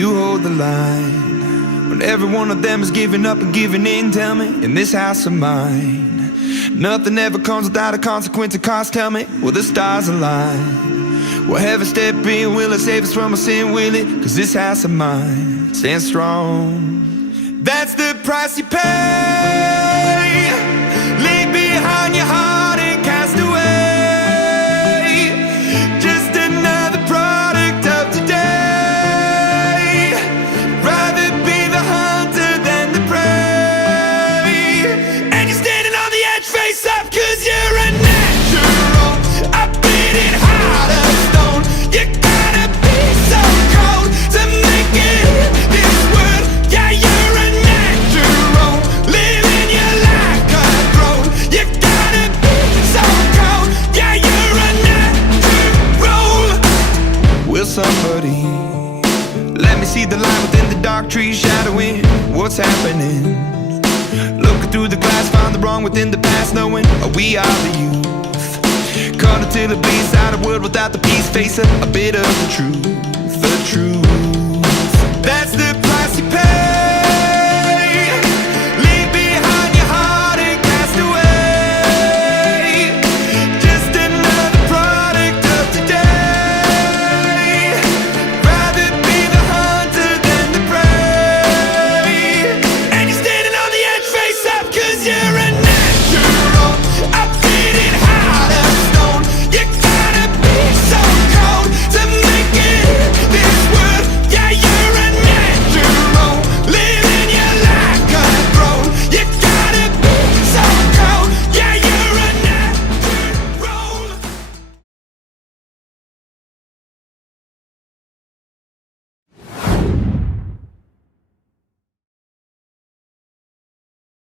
you hold the line. When every one of them is giving up and giving in, tell me, in this house of mine, nothing ever comes without a consequence of cost. Tell me, will the stars align? Will heaven step in? Will it save us from our sin? Will it? Cause this house of mine stands strong. That's the price you pay. Leave behind your heart and cast away. Just another product of today. Rather be the hunter than the prey. And you're standing on the edge, face up, cause you're a natural. I beat it hard as stone. You gotta be so cold to make it in this world. Yeah, you're a natural, living your life cutthroat. You gotta be so cold. Yeah, you're a natural. Will somebody let me see the light within the dark trees shadowing what's happening? Looking through the glass, found the wrong within the past, knowing we are the youth. Caught until it bleeds out a world without the peace, face a bit of the truth, the truth.